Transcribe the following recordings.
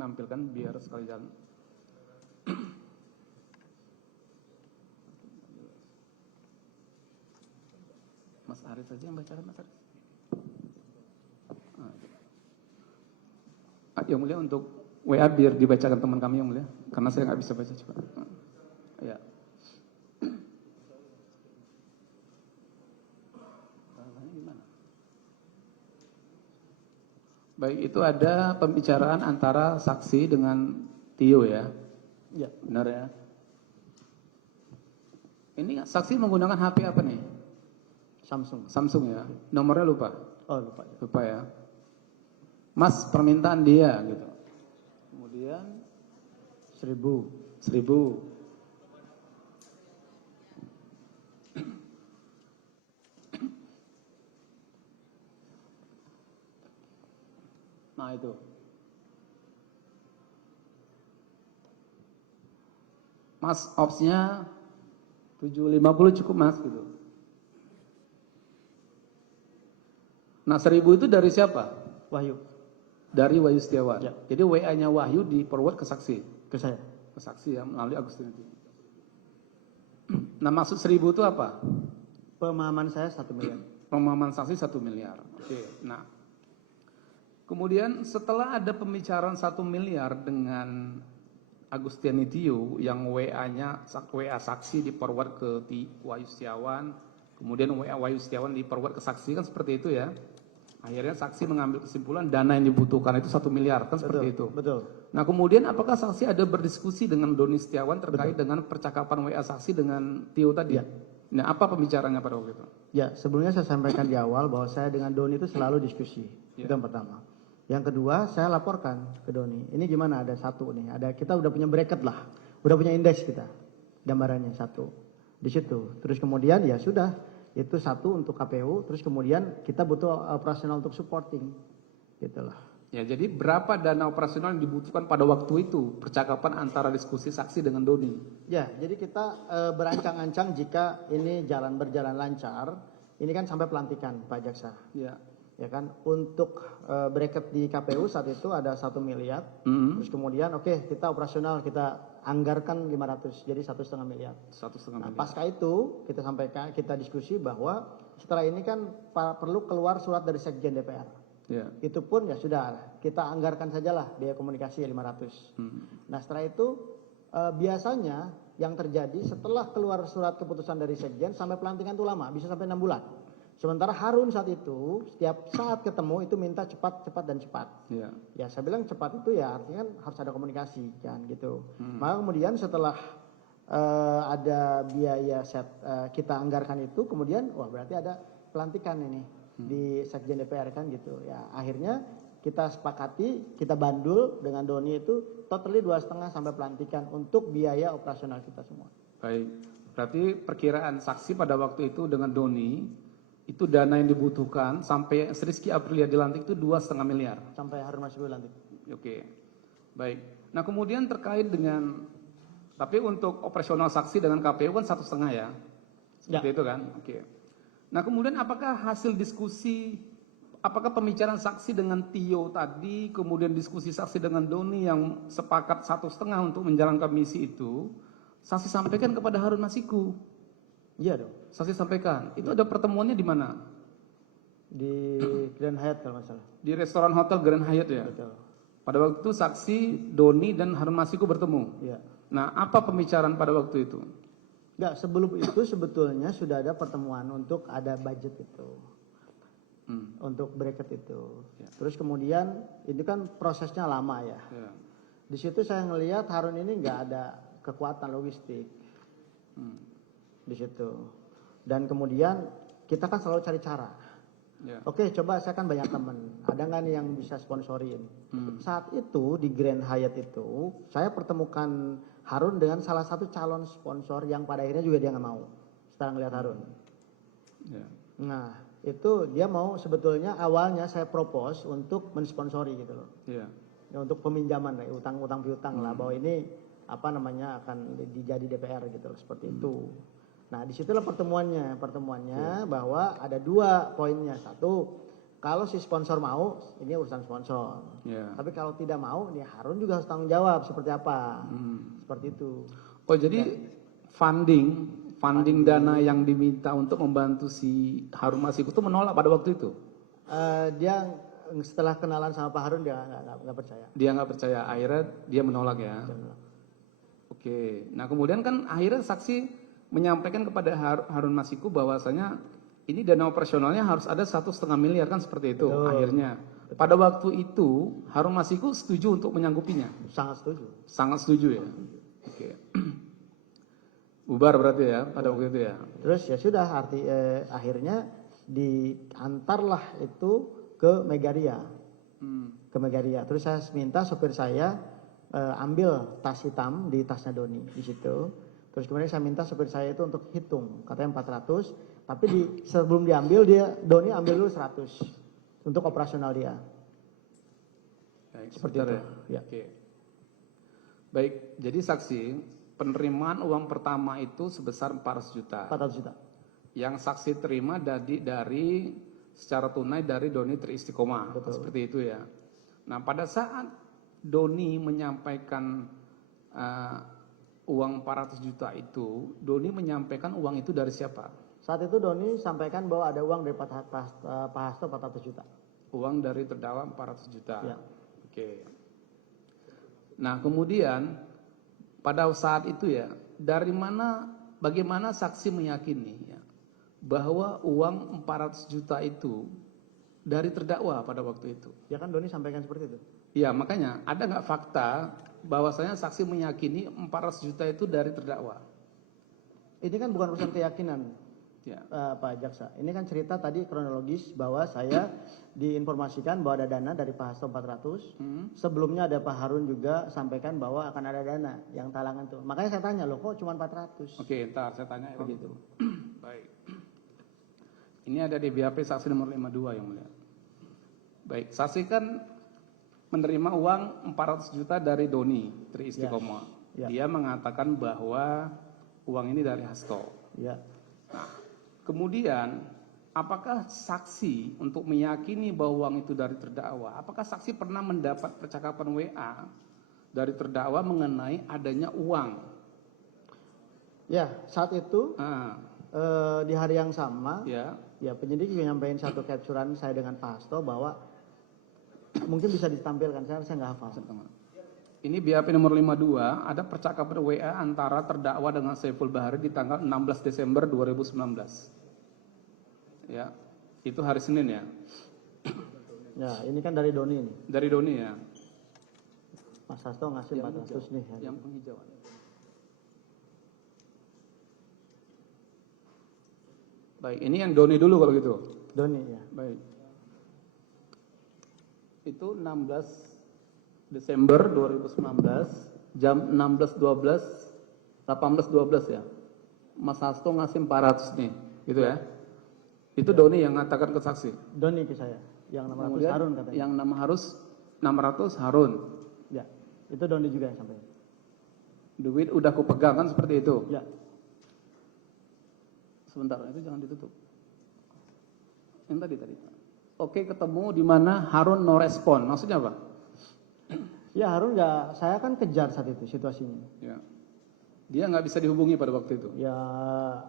menampilkan biar sekalian. Mas Aris saja yang bacakan, Mas Aris. Yang mulia untuk WA biar dibacakan teman kami yang mulia, karena saya nggak bisa baca cepat. Ya. Baik, itu ada pembicaraan antara saksi dengan Tio ya? Ya, benar ya. Ini saksi menggunakan HP apa nih? Samsung. Samsung ya. Nomornya lupa? Oh, lupa. Lupa ya. Mas, permintaan dia gitu. Kemudian 1.000. Nah itu. Mas, opsnya 750 cukup mas gitu. Nah 1.000 itu dari siapa? Wahyu. Dari Wahyu Setiawan. Ya. Jadi WA-nya Wahyu di forward ke saksi. Ke saya. Ke saksi ya, melalui Agustin itu. Nah maksud 1.000 itu apa? Pemahaman saya 1 miliar. Pemahaman saksi 1 miliar. Oke. Nah, kemudian setelah ada pembicaraan 1 miliar dengan Agustiani Tio yang WA-nya WA saksi di forward ke Wahyu Setiawan, kemudian WA Wahyu Setiawan di forward ke saksi, kan seperti itu ya. Akhirnya saksi mengambil kesimpulan dana yang dibutuhkan itu 1 miliar, kan seperti itu. Betul. Nah kemudian apakah saksi ada berdiskusi dengan Doni Setiawan terkait dengan percakapan WA saksi dengan Tio tadi? Ya. Nah apa pembicaranya pada waktu itu? Ya, sebelumnya saya sampaikan di awal bahwa saya dengan Doni itu selalu diskusi. Ya. Itu yang pertama. Yang kedua, saya laporkan ke Doni. Ini gimana, ada 1 nih. Kita udah punya bracket lah. Udah punya indeks kita. Gambarannya 1. Di situ. Terus kemudian ya sudah. Itu 1 untuk KPU. Terus kemudian kita butuh operasional untuk supporting. Gitu lah. Ya, jadi berapa dana operasional yang dibutuhkan pada waktu itu? Percakapan antara diskusi saksi dengan Doni. Ya, jadi kita berancang-ancang jika ini berjalan lancar. Ini kan sampai pelantikan Pak Jaksa. Ya. Ya kan, untuk bracket di KPU saat itu ada 1 miliar. Terus kemudian kita operasional, kita anggarkan 500, jadi 1,5 miliar. 1,5 Nah, miliar. pasca itu kita sampaikan, kita diskusi bahwa setelah ini kan perlu keluar surat dari Sekjen DPR. Ya. Itu pun ya sudah, kita anggarkan sajalah biaya komunikasi 500. Nah setelah itu biasanya yang terjadi setelah keluar surat keputusan dari Sekjen sampai pelantikan itu lama, bisa sampai 6 bulan. Sementara Harun saat itu setiap saat ketemu itu minta cepat dan cepat. Ya. Ya saya bilang cepat itu ya artinya kan harus ada komunikasi kan gitu. Maka kemudian setelah ada biaya kita anggarkan itu, kemudian wah berarti ada pelantikan ini di Sekjen DPR kan gitu. Ya akhirnya kita sepakati, kita bandul dengan Doni itu totally 2,5 sampai pelantikan untuk biaya operasional kita semua. Baik, berarti perkiraan saksi pada waktu itu dengan Doni itu dana yang dibutuhkan sampai Rizky Aprilia dilantik itu 2,5 miliar. Sampai Harun Masiku dilantik. Oke, baik. Nah kemudian terkait dengan, tapi untuk operasional saksi dengan KPU kan 1,5 ya, seperti itu kan? Oke. Nah kemudian apakah hasil diskusi, apakah pembicaraan saksi dengan Tio tadi, kemudian diskusi saksi dengan Doni yang sepakat 1,5 untuk menjalankan misi itu, saksi sampaikan kepada Harun Masiku? Iya dong. Saksi sampaikan. Itu ada pertemuannya di mana? Di Grand Hyatt kalau nggak salah. Di restoran hotel Grand Hyatt ya? Betul. Pada waktu itu saksi Doni dan Harun Masiku bertemu? Iya. Nah apa pembicaraan pada waktu itu? Enggak, sebelum itu sebetulnya sudah ada pertemuan untuk ada budget itu. Untuk bracket itu. Ya. Terus kemudian itu kan prosesnya lama ya. Di situ saya ngelihat Harun ini nggak ada kekuatan logistik. Di situ. Dan kemudian kita kan selalu cari cara. Yeah. Oke, coba saya kan banyak teman. Ada nggak nih yang bisa sponsorin? Saat itu di Grand Hyatt itu saya pertemukan Harun dengan salah satu calon sponsor yang pada akhirnya juga dia nggak mau. Setelah ngelihat Harun. Yeah. Nah, itu dia mau sebetulnya awalnya saya propose untuk mensponsori gitu loh. Yeah. Ya, untuk peminjaman, utang piutang lah bahwa ini apa namanya akan dijadi DPR gitu loh, seperti itu. Nah disitulah pertemuannya bahwa ada 2 poinnya. 1, Kalau si sponsor mau, ini urusan sponsor. Ya. Tapi kalau tidak mau, ya Harun juga harus tanggung jawab seperti apa. Seperti itu. Oh jadi funding dana yang diminta untuk membantu si Harun Masiku itu menolak pada waktu itu? Dia setelah kenalan sama Pak Harun dia nggak percaya. Dia nggak percaya, akhirnya dia menolak ya. Oke, nah kemudian kan akhirnya saksi menyampaikan kepada Harun Masiku bahwasanya ini dana operasionalnya harus ada 1,5 miliar kan seperti itu. Betul. Akhirnya pada waktu itu Harun Masiku setuju untuk menyanggupinya. Sangat setuju. Sangat setuju ya. Oke. Bubar berarti ya pada waktu itu ya. Terus ya sudah akhirnya diantarlah itu ke Megaria. Ke Megaria. Terus saya minta sopir saya ambil tas hitam di tasnya Doni di situ. Terus kemudian saya minta sopir saya itu untuk hitung, katanya 400. Tapi sebelum diambil Doni ambil dulu 100 untuk operasional dia. Baik, Seperti itu. Ya. Oke. Baik, jadi saksi penerimaan uang pertama itu sebesar 400 juta. 400 juta. Yang saksi terima dari secara tunai dari Doni Triistiqomah. Seperti itu ya. Nah, pada saat Doni menyampaikan uang 400 juta itu, Doni menyampaikan uang itu dari siapa? Saat itu Doni sampaikan bahwa ada uang dari Pak Hasto 400 juta. Uang dari terdakwa 400 juta. Ya. Oke. Nah, kemudian pada saat itu ya, bagaimana saksi meyakini ya, bahwa uang 400 juta itu dari terdakwa pada waktu itu? Ya kan Doni sampaikan seperti itu. Ya, makanya ada nggak fakta bahwasanya saksi meyakini 400 juta itu dari terdakwa? Ini kan bukan urusan keyakinan, Ya. Pak Jaksa. Ini kan cerita tadi kronologis bahwa saya diinformasikan bahwa ada dana dari Pak Hasto 400. Sebelumnya ada Pak Harun juga sampaikan bahwa akan ada dana yang talangan tuh. Makanya saya tanya, loh kok cuma 400? Oke, ntar saya tanya begitu. Baik. Ini ada di BAP saksi nomor 52 yang mulia. Baik, saksi kan menerima uang 400 juta dari Doni Triistiqomah. Ya. Dia mengatakan bahwa uang ini dari Hasto. Ya. Nah, kemudian apakah saksi untuk meyakini bahwa uang itu dari terdakwa, apakah saksi pernah mendapat percakapan WA dari terdakwa mengenai adanya uang? Ya, saat itu di hari yang sama, ya penyidik juga nyampein satu capturean saya dengan Pak Hasto bahwa mungkin bisa ditampilkan, saya nggak hafal. Ini BAP nomor 52, ada percakapan WA antara terdakwa dengan Saiful Bahari di tanggal 16 Desember 2019. Ya, itu hari Senin ya. Ya, ini kan dari Doni ini. Dari Doni ya. Mas Hasto ngasih 400 nih. Yang penghijauan. Baik, ini yang Doni dulu kalau gitu. Doni ya. Baik. Itu 16 Desember 2019 jam 16.12 18.12 ya. Mas Hasto ngasih 400 nih, gitu ya. Itu Doni yang ngatakan ke saksi. Doni ke saya, yang 600 Kemudian, Harun katanya. Yang 600 Harun. Ya, itu Doni juga yang sampaikan. Duit udah kupegang kan seperti itu. Ya. Sebentar, itu jangan ditutup. Yang tadi. Oke, ketemu di mana Harun no respon. Maksudnya apa? Ya Harun nggak, saya kan kejar saat itu situasinya. Ya. Dia nggak bisa dihubungi pada waktu itu. Ya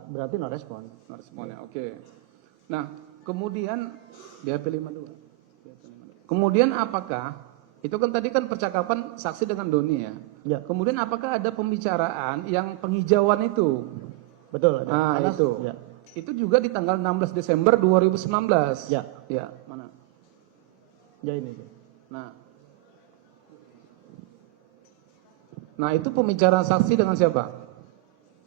berarti no respon. No responnya, oke. Nah, kemudian BAP 52. Kemudian apakah itu kan tadi kan percakapan saksi dengan Doni ya. Ya. Kemudian apakah ada pembicaraan yang penghijauan itu? Betul. Ada. Nah, itu. Ya. Itu juga di tanggal 16 Desember 2019. Ya. Ya, mana? Ya ini. Nah, itu pembicaraan saksi dengan siapa?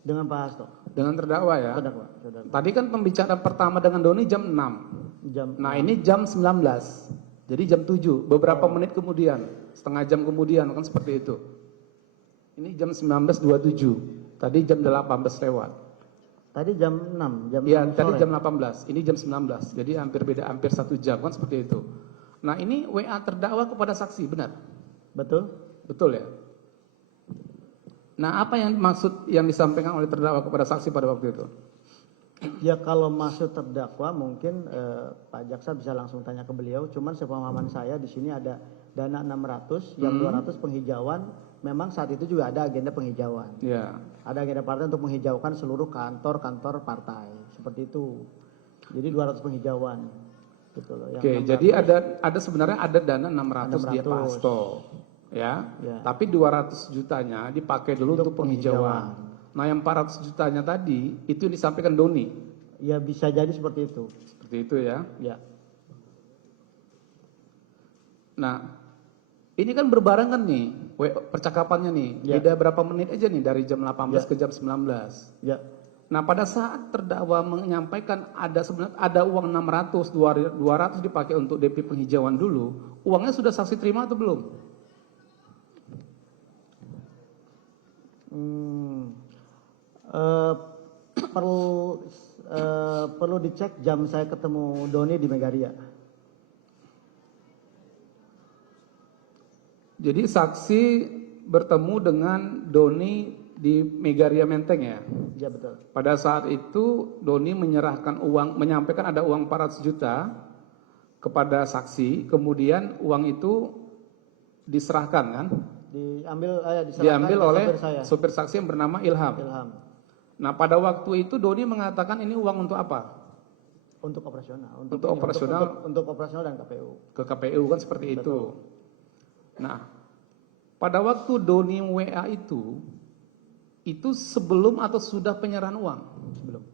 Dengan Pak Hasto. Dengan terdakwa ya. Terdakwa. Tadi kan pembicaraan pertama dengan Doni jam 6. Nah, ini jam 19. Jadi jam 7, beberapa menit kemudian, setengah jam kemudian kan seperti itu. Ini jam 19.27. Tadi jam 18 lewat. Tadi jam 6, jam Iya, 6 tadi sore. jam 18. Ini jam 19. Jadi hampir 1 jam kan seperti itu. Nah, ini WA terdakwa kepada saksi, benar? Betul. Betul ya? Nah, apa yang maksud yang disampaikan oleh terdakwa kepada saksi pada waktu itu? Ya kalau masuk terdakwa mungkin Pak Jaksa bisa langsung tanya ke beliau. Cuman sepemahaman saya di sini ada dana 600, yang 200 penghijauan. Memang saat itu juga ada agenda penghijauan. Ya. Ada agenda partai untuk menghijaukan seluruh kantor-kantor partai. Seperti itu. Jadi 200 penghijauan. Gitu loh. Yang Oke, 600, jadi ada sebenarnya ada dana 600 di Pak Hasto. Ya. Tapi 200 jutanya dipakai dulu untuk penghijauan. Nah, yang 400 jutanya tadi itu yang disampaikan Doni. Ya bisa jadi seperti itu. Seperti itu ya. Ya. Nah, ini kan berbarengan nih percakapannya nih. Ya. Beda berapa menit aja nih dari jam 18 ke jam 19. Ya. Nah, pada saat terdakwa menyampaikan sebenarnya ada uang 600, 200 dipakai untuk DP penghijauan dulu, uangnya sudah saksi terima atau belum? Perlu dicek jam saya ketemu Doni di Megaria. Jadi saksi bertemu dengan Doni di Megaria Menteng ya? Ya betul. Pada saat itu Doni menyerahkan uang, menyampaikan ada uang 400 juta kepada saksi, kemudian uang itu diserahkan kan? Diambil oleh supir saksi yang bernama Ilham. Nah, pada waktu itu Doni mengatakan ini uang untuk apa? Untuk operasional. Untuk operasional. Untuk operasional dan KPU. Ke KPU kan seperti itu. Nah, pada waktu Doni WA itu sebelum atau sudah penyerahan uang? Sebelum.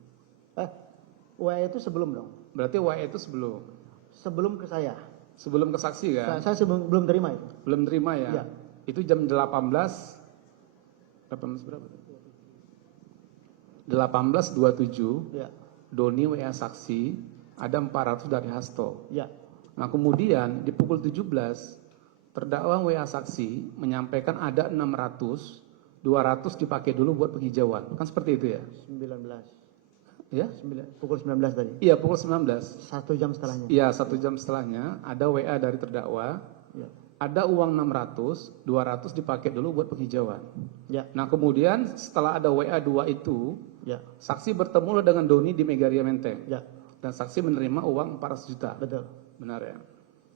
WA itu sebelum dong. Berarti WA itu sebelum. Sebelum ke saya. Sebelum ke saksi kan? Saya belum terima itu. Belum terima ya? Ya. Itu jam 18 berapa? 18.27. Ya. Doni WA saksi ada 400 dari Hasto. Ya. Nah, kemudian di pukul 17 terdakwa WA saksi menyampaikan ada 600, 200 dipakai dulu buat penghijauan. Kan seperti itu ya? 19. Ya? Pukul 19 tadi. Iya, pukul 19. 1 jam setelahnya. Iya, 1 jam setelahnya ada WA dari terdakwa. Ya. Ada uang 600, 200 dipakai dulu buat penghijauan. Ya. Nah, kemudian setelah ada WA 2 itu, Ya. saksi bertemu dengan Doni di Megaria Menteng. Ya. Dan saksi menerima uang 400 juta. Betul. Benar ya?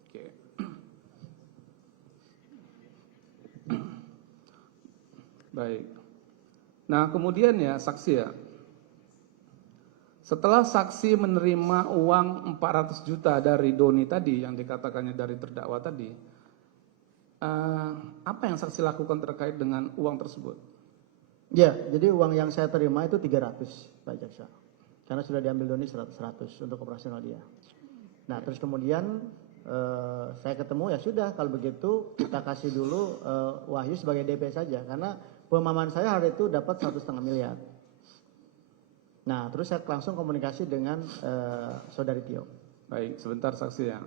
Oke. Baik. Nah, kemudian ya saksi ya. Setelah saksi menerima uang 400 juta dari Doni tadi yang dikatakannya dari terdakwa tadi, apa yang saksi lakukan terkait dengan uang tersebut? Ya, jadi uang yang saya terima itu 300 Pak Jaksa. Karena sudah diambil Doni 100 untuk operasional dia. Nah, terus kemudian saya ketemu, ya sudah kalau begitu kita kasih dulu Wahyu sebagai DP saja. Karena pemahaman saya hari itu dapat 1,5 miliar. Nah, terus saya langsung komunikasi dengan Saudari Tio. Baik, sebentar saksi ya.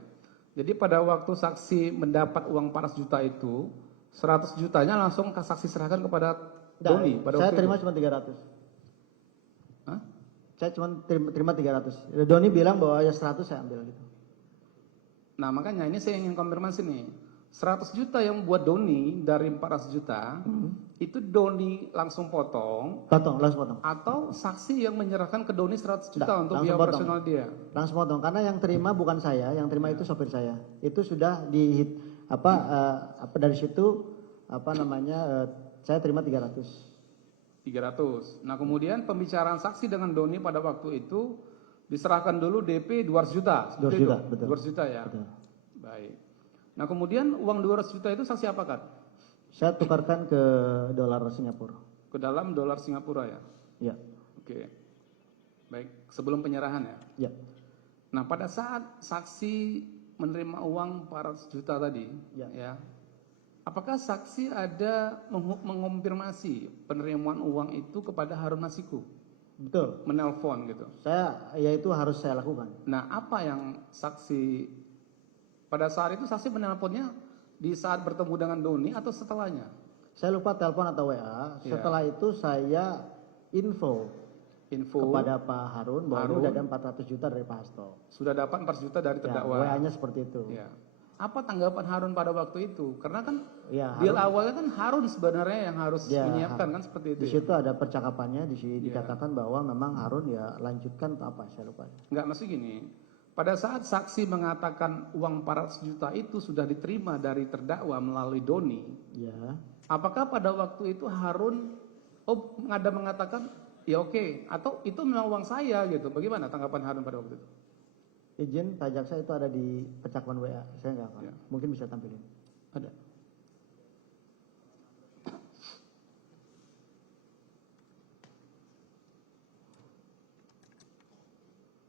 Jadi pada waktu saksi mendapat uang 400 juta itu, 100 jutanya langsung saksi serahkan kepada Doni. Saya terima cuma 300. Hah? Saya cuma terima 300. Doni bilang bahwa ya 100 saya ambil gitu. Nah, makanya ini saya ingin konfirmasi nih. 100 juta yang buat Doni dari 400 juta, itu Doni langsung potong. Langsung potong. Atau saksi yang menyerahkan ke Doni 100 juta Nggak, untuk biaya operasional dia? Langsung potong, karena yang terima bukan saya, yang terima itu sopir saya. Itu sudah dari situ saya terima 300. 300. Nah, kemudian pembicaraan saksi dengan Doni pada waktu itu diserahkan dulu DP 200 juta. 200 juta, betul. 200 juta ya. Betul. Baik. Nah, kemudian uang 200 juta itu saksi apakan? Saya tukarkan ke dolar Singapura. Ke dalam dolar Singapura ya? Ya. Oke. Baik, sebelum penyerahan ya? Ya. Nah, pada saat saksi menerima uang 400 juta tadi, ya, apakah saksi ada mengonfirmasi penerimaan uang itu kepada Harun Masiku? Betul. Menelpon gitu? Itu harus saya lakukan. Nah, apa yang saksi, pada saat itu saksi menelponnya di saat bertemu dengan Doni atau setelahnya? Saya lupa telepon atau WA. Setelah itu saya info kepada Pak Harun bahwa ini sudah ada 400 juta dari Pak Hasto. Sudah dapat 400 juta dari terdakwa. WA-nya seperti itu. Ya. apa tanggapan Harun pada waktu itu? Karena kan Ya, deal awalnya kan Harun sebenarnya yang harus Ya, menyiapkan kan seperti itu. di situ ada percakapannya, di sini dikatakan bahwa memang Harun ya lanjutkan atau apa, saya lupa. Enggak, maksud gini. Pada saat saksi mengatakan uang 400 juta itu sudah diterima dari terdakwa melalui Doni, Ya, apakah pada waktu itu Harun ada mengatakan ya oke, atau itu memang uang saya gitu? Bagaimana tanggapan Harun pada waktu itu? izin Pak Jaksa itu ada di percakapan WA, saya nggak hafal. Ya. Mungkin bisa tampilin. Ada.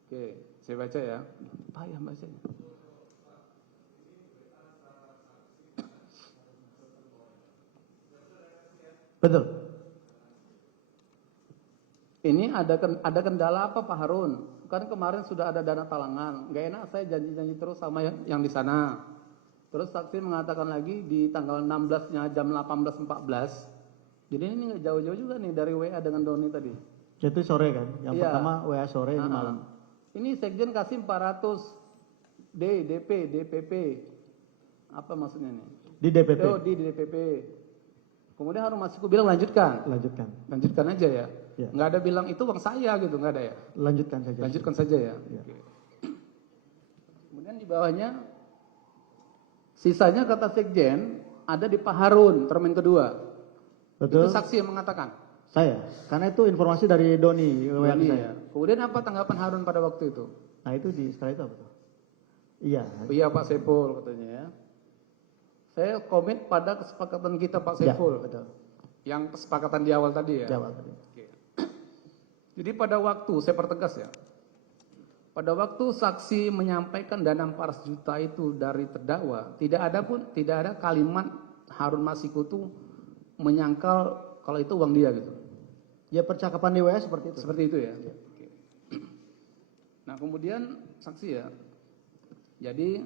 Oke, saya baca ya. Payah bacanya. Betul. Ini ada kendala apa Pak Harun? Kan kemarin sudah ada dana talangan. Gak enak saya janji-janji terus sama yang di sana. Terus saksi mengatakan lagi di tanggal 16-nya jam 18.14. Jadi ini nggak jauh-jauh juga nih dari WA dengan Doni tadi. Itu sore kan? Yang Iya. pertama WA sore, ini malam. Ini sekjen kasih 400 DP, DPP. Apa maksudnya nih? Di DPP. Oh, di DPP. Kemudian Harun Masiku bilang lanjutkan. Lanjutkan. Lanjutkan aja ya. Ya. Nggak ada bilang itu uang saya gitu, nggak ada ya. Lanjutkan saja. Lanjutkan saja ya. Ya. Oke. Kemudian di bawahnya sisanya kata sekjen ada di Pak Harun termin kedua. Betul. Itu saksi yang mengatakan. Saya, karena itu informasi dari Doni, WA Doni, saya. ya. Kemudian apa tanggapan Harun pada waktu itu? Nah itu di setelah itu apa tuh? Iya. Oh, iya Pak Saiful katanya ya. Saya komit pada kesepakatan kita Pak Ya, Saiful. betul. Yang kesepakatan di awal tadi ya. Jawab tadi. Oke. Jadi pada waktu, saya pertegas ya. Pada waktu saksi menyampaikan dana 400 juta itu dari terdakwa, tidak ada kalimat Harun Masiku itu menyangkal kalau itu uang dia gitu. Ya percakapan di WA seperti itu. Seperti itu ya. Oke. Nah kemudian saksi ya. Jadi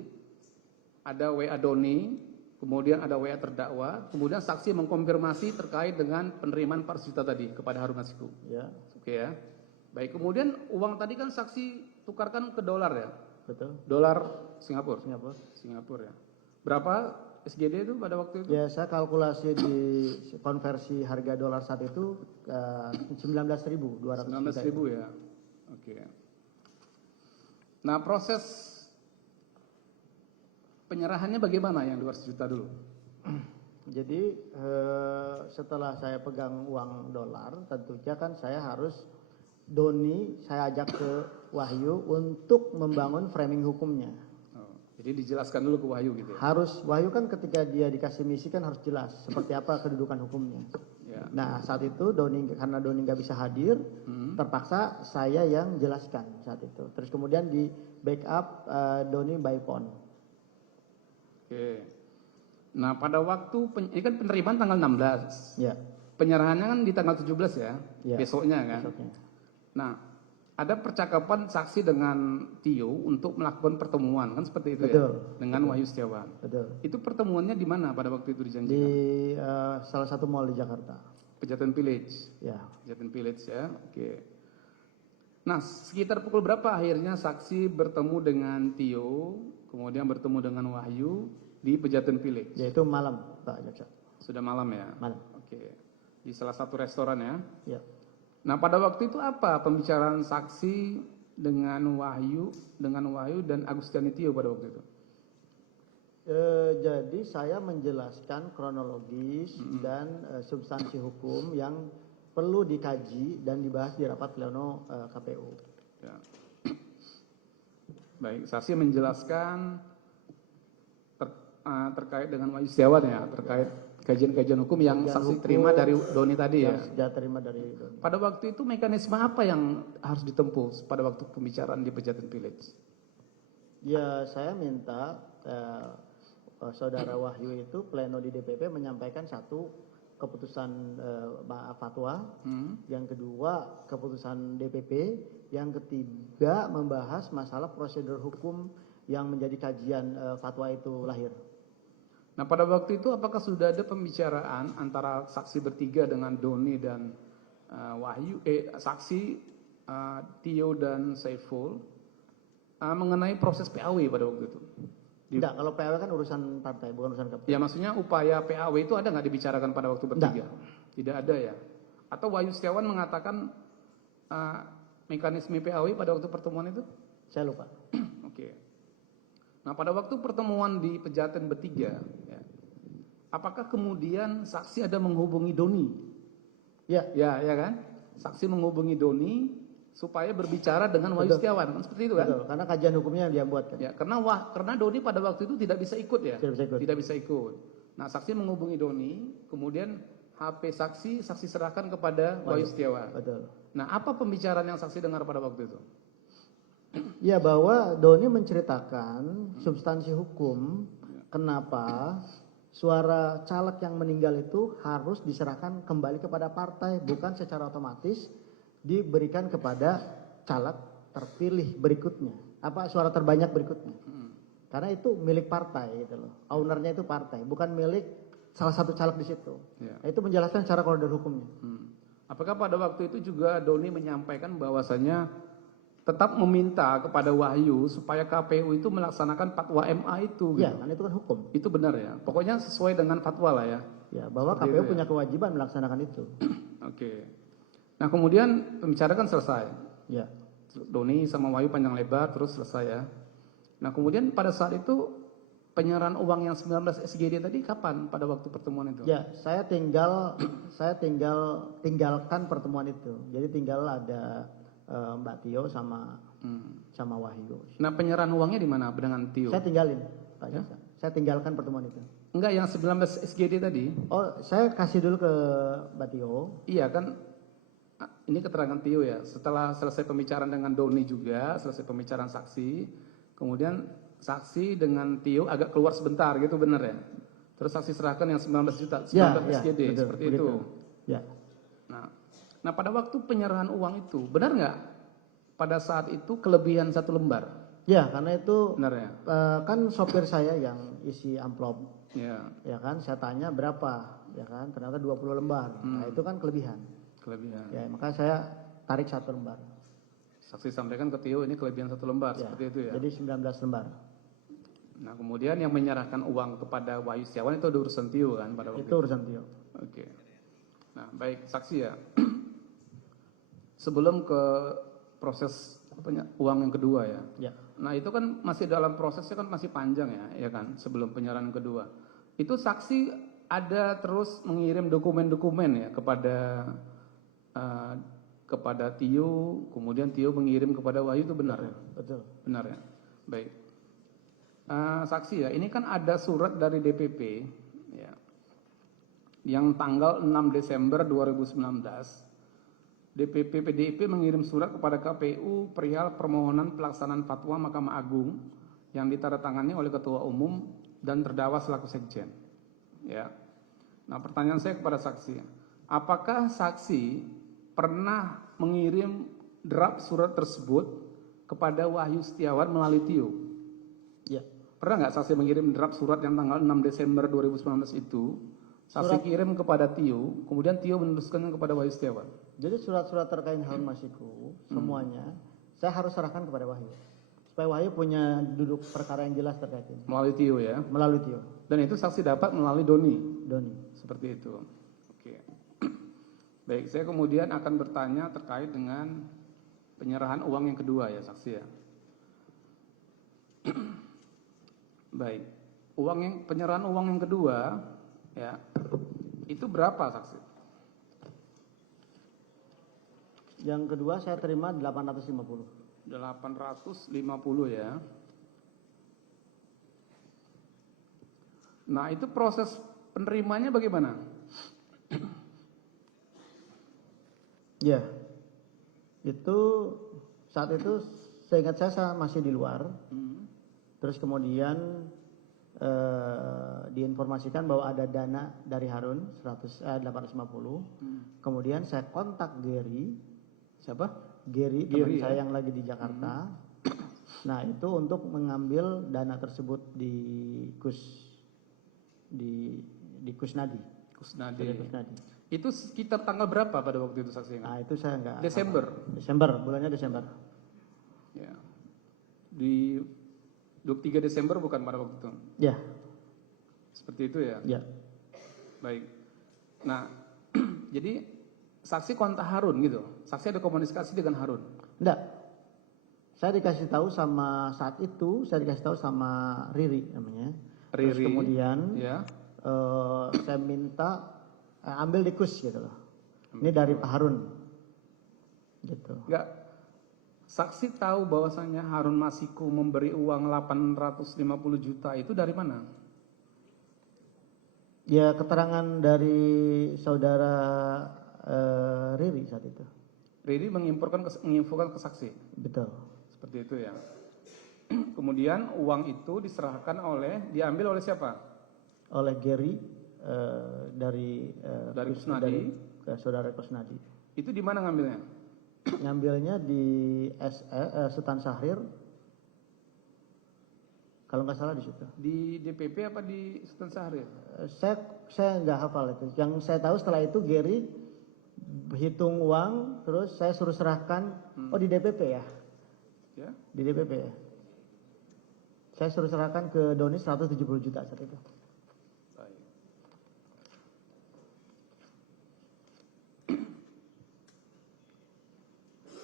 ada WA Doni, kemudian ada WA terdakwa, kemudian saksi mengkonfirmasi terkait dengan penerimaan 400 juta tadi kepada Harun Masiku. Ya, Oke ya. Baik, kemudian uang tadi kan saksi tukarkan ke dolar ya. betul. Dolar Singapura. Singapura. Singapura ya. Berapa SGD itu pada waktu itu? Ya, saya kalkulasi di konversi harga dolar saat itu 19.200. 19.000 ya. Oke. Nah, proses penyerahannya bagaimana yang 200 juta dulu? Jadi setelah saya pegang uang dolar, tentunya kan saya harus Doni saya ajak ke Wahyu untuk membangun framing hukumnya. Oh, jadi dijelaskan dulu ke Wahyu gitu ya? Harus Wahyu kan ketika dia dikasih misi kan harus jelas seperti apa kedudukan hukumnya. Ya. Nah saat itu karena Doni nggak bisa hadir, terpaksa saya yang jelaskan saat itu. Terus kemudian di backup Doni by phone. Oke. Nah, pada waktu ini kan penerimaan tanggal 16. Ya. Penyerahannya kan di tanggal 17 ya, Ya, besoknya kan. besoknya. Nah, ada percakapan saksi dengan Tio untuk melakukan pertemuan kan seperti itu Betul, ya, dengan Wahyu Setiawan. Betul. Itu pertemuannya di mana pada waktu itu dijanjikan? Di salah satu mall di Jakarta. Pejaten Village. Ya. Pejaten Village ya, oke. Nah, sekitar pukul berapa akhirnya saksi bertemu dengan Tio, kemudian bertemu dengan Wahyu di Pejaten Village? Yaitu malam, Pak Jaksa. Sudah malam ya? Malam. Oke. Di salah satu restoran ya? Ya. Nah, pada waktu itu apa pembicaraan saksi dengan Wahyu dan Agustiani Tio pada waktu itu? Jadi saya menjelaskan kronologis dan substansi hukum yang perlu dikaji dan dibahas di rapat pleno KPU. Ya. Baik, saksi menjelaskan terkait dengan Wahyu Setiawan ya, terkait kajian-kajian hukum yang saksi terima dari Doni tadi ya. Yang sudah terima dari Doni. Pada waktu itu mekanisme apa yang harus ditempuh pada waktu pembicaraan di Pejaten Village? Ya, saya minta saudara Wahyu itu pleno di DPP menyampaikan satu keputusan fatwa, yang kedua keputusan DPP, yang ketiga membahas masalah prosedur hukum yang menjadi kajian fatwa itu lahir. Nah, pada waktu itu apakah sudah ada pembicaraan antara saksi bertiga dengan Doni dan saksi Tio dan Saiful mengenai proses PAW pada waktu itu? Enggak, kalau PAW kan urusan partai, bukan urusan KPU. Ya maksudnya upaya PAW itu ada nggak dibicarakan pada waktu bertiga? Tidak ada ya. Atau Wahyu Setiawan mengatakan mekanisme PAW pada waktu pertemuan itu? Saya lupa. Oke. Nah pada waktu pertemuan di Pejaten bertiga, ya, apakah kemudian saksi ada menghubungi Doni? Ya. Ya kan? Saksi menghubungi Doni supaya berbicara dengan Wahyu Setiawan, kan seperti itu kan? Betul, karena kajian hukumnya yang dia buat kan. Ya, karena Doni pada waktu itu tidak bisa ikut ya. Tidak bisa ikut. Tidak bisa ikut. Nah, saksi menghubungi Doni, kemudian HP saksi serahkan kepada Wahyu Setiawan. Betul. Nah, apa pembicaraan yang saksi dengar pada waktu itu? Ya, bahwa Doni menceritakan substansi hukum kenapa suara caleg yang meninggal itu harus diserahkan kembali kepada partai, bukan secara otomatis diberikan kepada caleg terpilih berikutnya. Apa suara terbanyak berikutnya. Karena itu milik partai gitu loh. Ownernya itu partai, bukan milik salah satu caleg di situ. Ya. Nah, itu menjelaskan secara koridor hukumnya. Apakah pada waktu itu juga Doni menyampaikan bahwasanya tetap meminta kepada Wahyu supaya KPU itu melaksanakan fatwa MA itu? Ya, gitu? kan itu kan hukum. Itu benar ya. Pokoknya sesuai dengan fatwa lah ya. Ya, bahwa Seperti KPU itu, punya kewajiban melaksanakan itu. Oke. Nah kemudian pembicaraan kan selesai. Ya. Doni sama Wahyu panjang lebar terus selesai ya. Nah kemudian pada saat itu penyerahan uang yang 19 SGD tadi kapan pada waktu pertemuan itu? Ya, saya tinggalkan pertemuan itu. Jadi tinggal ada Mbak Tio sama Wahyu. Nah penyerahan uangnya di mana dengan Tio? Saya tinggalin, Pak Jasa. Saya tinggalkan pertemuan itu. Enggak, yang 19 SGD tadi? Oh, saya kasih dulu ke Mbak Tio. Iya kan, ini keterangan Tio ya. Setelah selesai pembicaraan dengan Doni juga, selesai pembicaraan saksi, kemudian saksi dengan Tio agak keluar sebentar gitu, benar ya? Terus saksi serahkan yang 19 juta, 19 SGD, betul, seperti begitu. itu. Ya. Nah pada waktu penyerahan uang itu, benar nggak pada saat itu kelebihan 1 lembar? Ya, karena itu Benar ya? kan sopir saya yang isi amplop. Ya, Ya kan, saya tanya berapa, ya kan, ternyata 20 lembar. Nah, itu kan kelebihan. kelebihan. Ya, maka saya tarik 1 lembar. Saksi sampaikan ke Tio ini kelebihan 1 lembar, Ya, seperti itu ya? jadi 19 lembar. Nah kemudian yang menyerahkan uang kepada Wahyu Setiawan itu ada urusan Tio kan pada waktu Itu urusan Tio. Oke. Nah baik saksi ya. Sebelum ke proses uang yang kedua ya. Ya. Nah itu kan masih dalam prosesnya kan masih panjang ya kan sebelum penyerahan kedua. Itu saksi ada terus mengirim dokumen-dokumen ya kepada Tio, kemudian Tio mengirim kepada Wahyu, itu benar ya? Betul. Benar ya. Baik. Saksi ya, ini kan ada surat dari DPP ya, yang tanggal 6 Desember 2019 DPP PDIP mengirim surat kepada KPU perihal permohonan pelaksanaan fatwa Mahkamah Agung yang ditandatangani oleh Ketua Umum dan terdakwa selaku sekjen. Ya. Nah, pertanyaan saya kepada saksi, apakah saksi pernah mengirim draft surat tersebut kepada Wahyu Setiawan melalui Tio? Ya. Pernah nggak saksi mengirim draft surat yang tanggal 6 Desember 2019 itu? Saksi kirim kepada Tio, kemudian Tio meneruskannya kepada Wahyu Setiawan. Jadi surat-surat terkait Harun Masiku semuanya saya harus serahkan kepada Wahyu. Supaya Wahyu punya duduk perkara yang jelas terkait ini. Melalui Tio ya. Melalui Tio. Dan itu saksi dapat melalui Doni. Seperti itu. Oke. Baik, saya kemudian akan bertanya terkait dengan penyerahan uang yang kedua ya saksi ya. Baik. Penyerahan uang yang kedua ya. Itu berapa saksi? Yang kedua saya terima 850. 850 ya. Nah, itu proses penerimanya bagaimana? Ya. Itu saat itu seingat saya masih di luar. Terus kemudian diinformasikan bahwa ada dana dari Harun 850. Kemudian saya kontak Gary. Siapa? Gary, teman saya yang lagi di Jakarta. Nah, itu untuk mengambil dana tersebut di Kusnadi. Itu sekitar tanggal berapa pada waktu itu saksi? Nah, itu saya enggak. Desember, bulannya Desember. Ya. 23 Desember bukan pada waktu itu. Ya. Seperti itu ya. Ya. Baik. Nah, jadi saksi kontak Harun gitu. Saksi ada komunikasi dengan Harun. Enggak. Saya dikasih tahu sama saat itu, saya dikasih tahu sama Riri namanya. Terus Riri, kemudian ya. saya minta ambil dikus gitu loh. Ini dari Pak Harun. Gitu. Enggak. Saksi tahu bahwasanya Harun Masiku memberi uang 850 juta itu dari mana? Ya keterangan dari saudara Riri saat itu. Riri menginfokan ke saksi. Betul. Seperti itu ya. Kemudian uang itu diambil oleh siapa? Oleh Gary dari Kusnadi. Saudara Kusnadi. Itu di mana ngambilnya? Ngambilnya di Sultan Syahrir. Kalau nggak salah di situ. Di DPP apa di Sultan Syahrir? Saya nggak hafal itu. Yang saya tahu setelah itu Gary hitung uang, terus saya suruh serahkan. Oh di DPP ya? Ya. Di DPP ya. Saya suruh serahkan ke Doni 170 juta saat itu. Baik.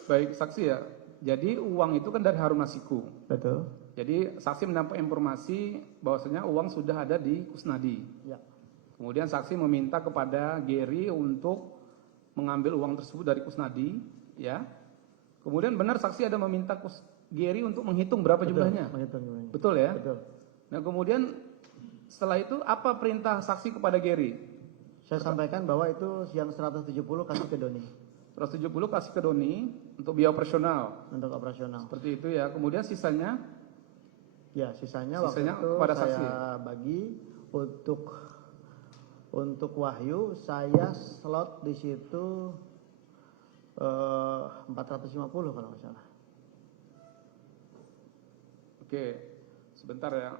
Baik, saksi ya. Jadi uang itu kan dari Harun Masiku. Betul. Jadi saksi mendapat informasi bahwasanya uang sudah ada di Kusnadi. Ya. Kemudian saksi meminta kepada Gary untuk mengambil uang tersebut dari Kusnadi, ya. Kemudian benar saksi ada meminta Gary untuk menghitung berapa jumlahnya. Menghitung. Betul ya? Betul. Nah, kemudian setelah itu apa perintah saksi kepada Gary? Saya sampaikan bahwa itu yang 170 kasih ke Doni. 170 kasih ke Doni untuk biaya operasional. Untuk operasional. Seperti itu ya. Kemudian sisanya? Ya, sisanya waktu itu kepada saya saksi. bagi untuk Wahyu saya slot di situ 450 kalau nggak salah. Oke, sebentar ya.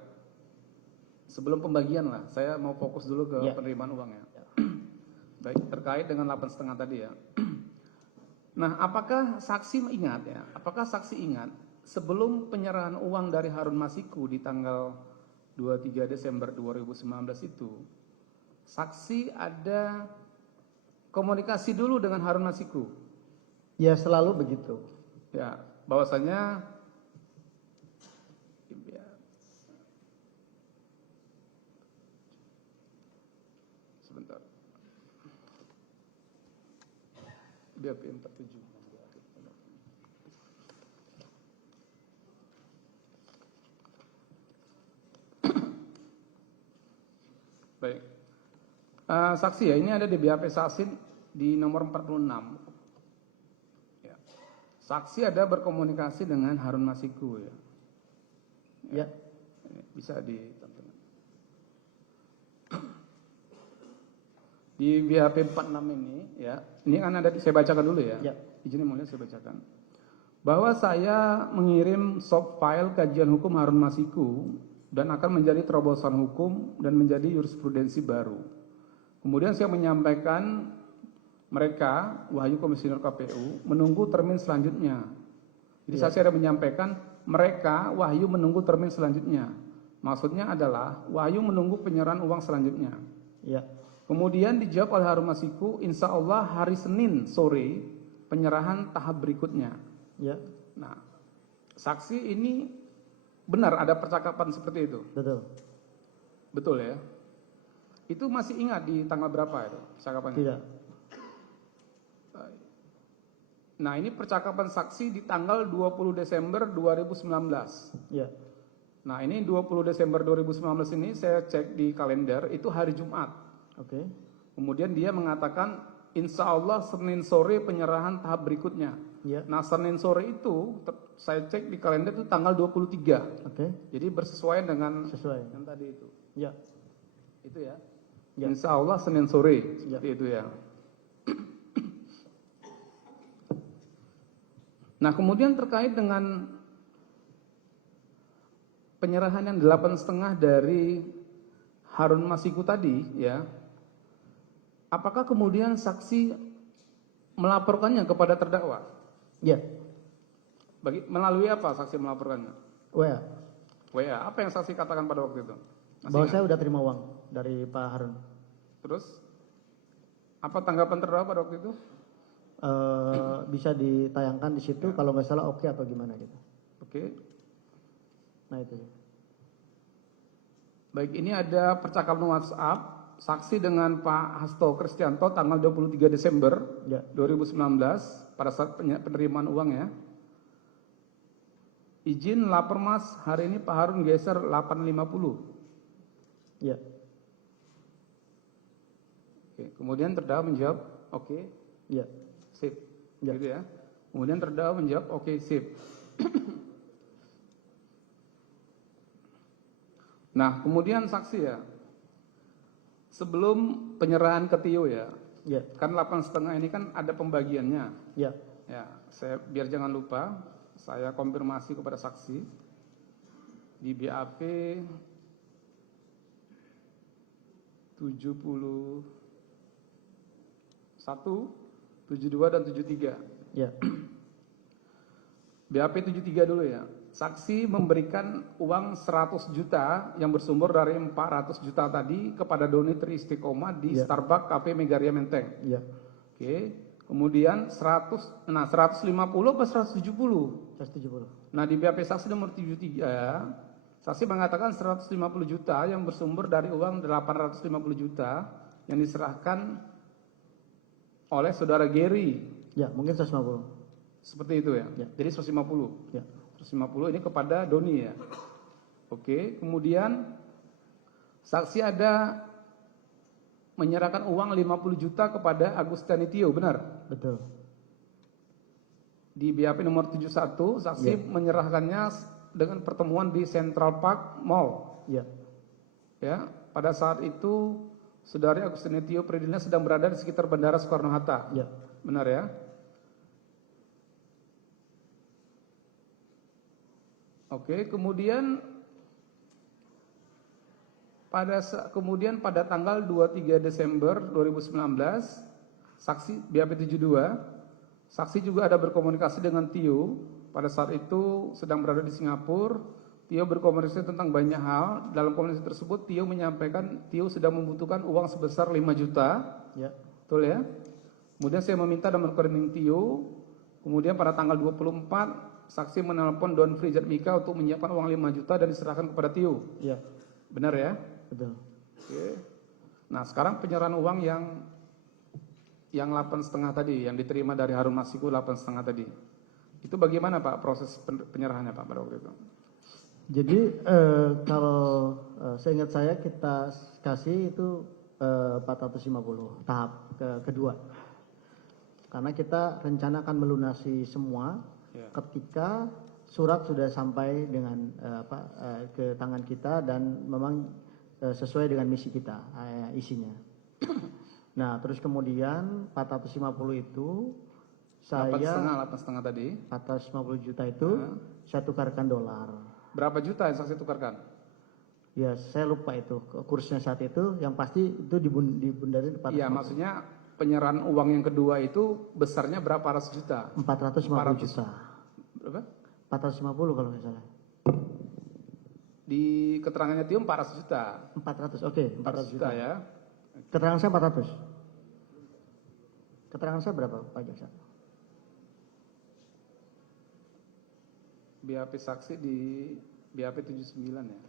Sebelum pembagian lah, saya mau fokus dulu ke penerimaan uang ya. Baik, terkait dengan 8,5 tadi ya. Nah, apakah saksi ingat ya? Apakah saksi ingat sebelum penyerahan uang dari Harun Masiku di tanggal 23 Desember 2019 itu, saksi ada komunikasi dulu dengan Harun Masiku? Ya, selalu begitu. Ya, bahwasanya sebentar. BAP 47. Baik. Saksi ya, ini ada di BAP Sasin di nomor 46. Ya. Saksi ada berkomunikasi dengan Harun Masiku ya. Ya. Ini bisa ditampilkan. Di BAP 46 ini ya, ini kan ada saya bacakan dulu ya. Ya. Izin mulia saya bacakan. Bahwa saya mengirim soft file kajian hukum Harun Masiku dan akan menjadi terobosan hukum dan menjadi jurisprudensi baru. Kemudian saya menyampaikan mereka, Wahyu Komisioner KPU, menunggu termin selanjutnya. Jadi saya ada menyampaikan mereka, Wahyu menunggu termin selanjutnya. Maksudnya adalah Wahyu menunggu penyerahan uang selanjutnya. Ya. Kemudian dijawab oleh Harun Masiku, insya Allah hari Senin sore penyerahan tahap berikutnya. Ya. Nah, saksi ini benar ada percakapan seperti itu? Betul. Betul ya? Itu masih ingat di tanggal berapa itu percakapannya? Tidak. Nah, ini percakapan saksi di tanggal 20 Desember 2019. Ya. Nah, ini 20 Desember 2019 ini saya cek di kalender, itu hari Jumat. Oke. Kemudian dia mengatakan, insya Allah Senin sore penyerahan tahap berikutnya. Ya. Nah, Senin sore itu, saya cek di kalender itu tanggal 23. Oke. Jadi bersesuaian dengan Sesuai. yang tadi itu. Ya. Itu ya. Ya. Insya Allah Senin sore, seperti itu ya. Nah, kemudian terkait dengan penyerahan yang 8,5 dari Harun Masiku tadi, ya, apakah kemudian saksi melaporkannya kepada terdakwa? Ya. Melalui apa saksi melaporkannya? WA. WA. Apa yang saksi katakan pada waktu itu? Masih Bahwa ingat? saya udah terima uang dari Pak Harun. Terus apa tanggapan terdakwa pada waktu itu? Bisa ditayangkan di situ kalau nggak salah oke atau gimana gitu. Oke. Nah itu. Baik, ini ada percakapan WhatsApp saksi dengan Pak Hasto Kristianto tanggal 23 Desember Ya. 2019 pada saat penerimaan uang ya. Izin lapor Mas, hari ini Pak Harun geser 8.50. Ya. Oke, kemudian terdakwa menjawab, oke, Ya. sip. Ya. Gitu ya. Kemudian terdakwa menjawab, oke, sip. Nah, kemudian saksi ya, sebelum penyerahan ke Tio ya, Ya. kan 8,5 ini kan ada pembagiannya. Ya. Ya, saya biar jangan lupa, saya konfirmasi kepada saksi di BAP 71, 72 dan 73. Ya. BAP 73 dulu ya. Saksi memberikan uang 100 juta yang bersumber dari 400 juta tadi kepada Doni Tri Istiqomah di Ya. Starbucks Cafe Megaria Menteng. Ya. Oke. Kemudian 150 apa 170? 170. Nah, di BAP saksi nomor 73, saksi mengatakan 150 juta yang bersumber dari uang 850 juta yang diserahkan oleh saudara Gary. Ya, mungkin 150. Seperti itu ya. Ya. Jadi 150. Ya. 150 ini kepada Doni ya. Oke, kemudian saksi ada menyerahkan uang 50 juta kepada Agustani Tio, benar? Betul. Di BAP nomor 71, saksi menyerahkannya dengan pertemuan di Central Park Mall. Ya. Ya, pada saat itu saudari Agustani Tio Pridilna sedang berada di sekitar Bandara Soekarno-Hatta. Ya. Benar ya? Oke, kemudian pada tanggal 23 Desember 2019, saksi BAP 72, saksi juga ada berkomunikasi dengan Tio. Pada saat itu sedang berada di Singapura. Tio berkomunikasi tentang banyak hal. Dalam komunikasi tersebut Tio menyampaikan Tio sedang membutuhkan uang sebesar 5 juta. Ya. Betul ya? Kemudian saya meminta nomor rekening Tio. Kemudian pada tanggal 24 saksi menelpon Don Frijat Mika untuk menyiapkan uang 5 juta dan diserahkan kepada Tio. Ya. Benar ya? Betul. Oke. Nah, sekarang penyerahan uang yang 8,5 tadi, yang diterima dari Harun Masiku 8,5 tadi. Itu bagaimana Pak proses penyerahannya Pak pada waktu itu? Jadi kalau seingat saya kita kasih itu 450 tahap kedua. Karena kita rencana akan melunasi semua ketika surat sudah sampai dengan ke tangan kita dan memang sesuai dengan misi kita isinya. Nah, terus kemudian 450 itu saya 8,5 tadi. 450 juta itu saya tukarkan dolar. Berapa juta yang saksi tukarkan? Ya, saya lupa itu kursnya saat itu. Yang pasti itu dibundarin 450. Iya, maksudnya penyerahan uang yang kedua itu besarnya berapa ratus juta? 450 juta. Berapa? 450 kalau nggak salah. Di keterangannya Tio 400 juta. 400, oke, 400 juta ya. Keterangan saya 400. Keterangan saya berapa, Pak Jaksa? BAP saksi di BAP 79 ya.